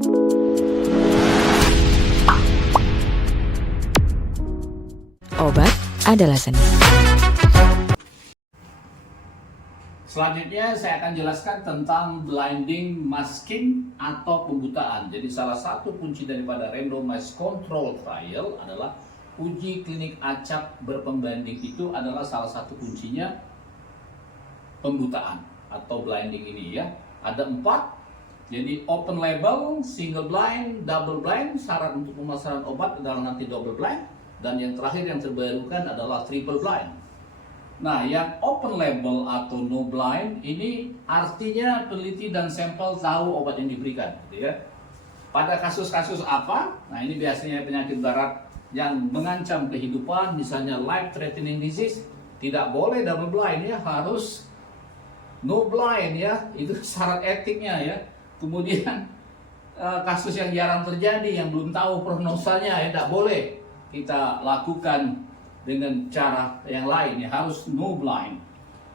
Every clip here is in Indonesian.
Obat adalah seni. Selanjutnya saya akan jelaskan tentang blinding masking atau pembutaan. Jadi salah satu kunci daripada randomized control trial adalah uji klinik acak berpembanding. Itu adalah salah satu kuncinya pembutaan atau blinding ini ya. Ada 4. Jadi open label, single blind, double blind. Syarat untuk pemasaran obat adalah nanti double blind. Dan yang terakhir yang terbarukan adalah triple blind. Nah, yang open label atau no blind ini artinya peneliti dan sampel tahu obat yang diberikan, gitu ya. Pada kasus-kasus apa? Nah, ini biasanya penyakit darat yang mengancam kehidupan, misalnya life threatening disease, tidak boleh double blind ya, harus no blind ya. Itu syarat etiknya ya. Kemudian kasus yang jarang terjadi yang belum tahu prognosanya ya, tidak boleh kita lakukan dengan cara yang lain ya, harus no blind.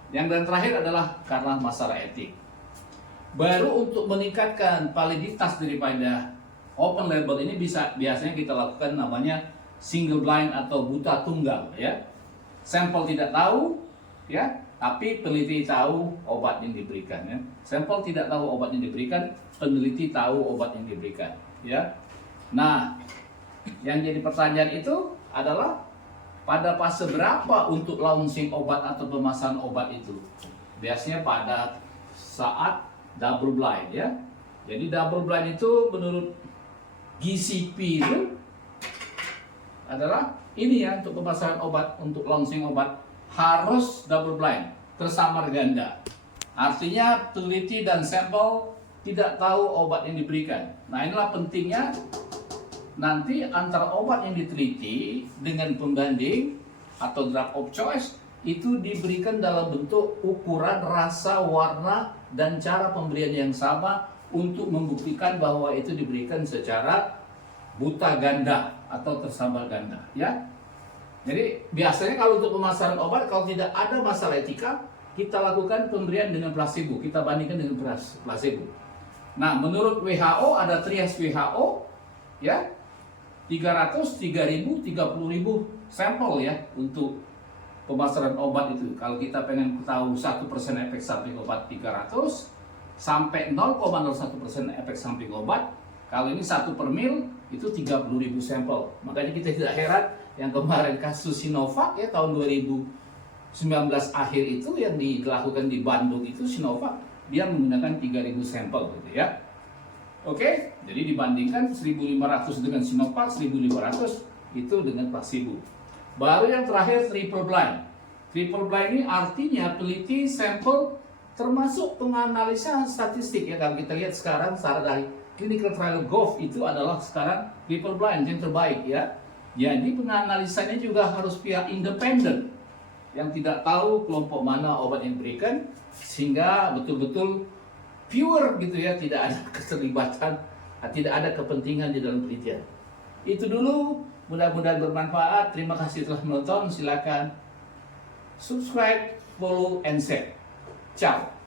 Yang dan terakhir adalah karena masalah etik. Baru untuk meningkatkan validitas daripada open label ini biasanya kita lakukan namanya single blind atau buta tunggal ya. Sampel tidak tahu ya, tapi peneliti tahu obat yang diberikan ya. Sampel tidak tahu obat yang diberikan, peneliti tahu obat yang diberikan ya. Nah, yang jadi pertanyaan itu adalah pada fase berapa untuk launching obat atau pemasaran obat itu? Biasanya pada saat double blind ya. Jadi double blind itu menurut GCP itu adalah ini ya, untuk pemasaran obat, untuk launching obat harus double blind, tersamar ganda. Artinya peneliti dan sampel tidak tahu obat yang diberikan. Nah, inilah pentingnya nanti antara obat yang diteliti dengan pembanding atau drug of choice itu diberikan dalam bentuk ukuran, rasa, warna, dan cara pemberian yang sama untuk membuktikan bahwa itu diberikan secara buta ganda atau tersambar ganda ya. Jadi biasanya kalau untuk pemasaran obat, kalau tidak ada masalah etika, kita lakukan pemberian dengan placebo, kita bandingkan dengan placebo. Nah, menurut WHO ada trias WHO ya, 300, 3.000, 30.000 sampel ya untuk pemasaran obat itu. Kalau kita pengen tahu 1% efek samping obat 300 sampai 0,01% efek samping obat. Kalau ini 1 per mil itu 30.000 sampel. Makanya kita tidak heran yang kemarin kasus Sinovac ya tahun 2019 akhir itu yang dilakukan di Bandung itu Sinovac, dia menggunakan 3.000 sampel gitu ya. Oke, jadi dibandingkan 1.500 dengan Sinovac, 1.500 itu dengan placebo. Baru yang terakhir triple blind. Triple blind ini artinya peneliti sampel termasuk penganalisa statistik ya. Kalau kita lihat sekarang secara dari clinicaltrial.gov itu adalah sekarang triple blind yang terbaik ya. Jadi penganalisanya juga harus pihak independen yang tidak tahu kelompok mana obat yang diberikan, sehingga betul-betul pure gitu ya, tidak ada keterlibatan, tidak ada kepentingan di dalam penelitian. Itu dulu, mudah-mudahan bermanfaat. Terima kasih telah menonton. Silakan subscribe, follow, and share. Ciao.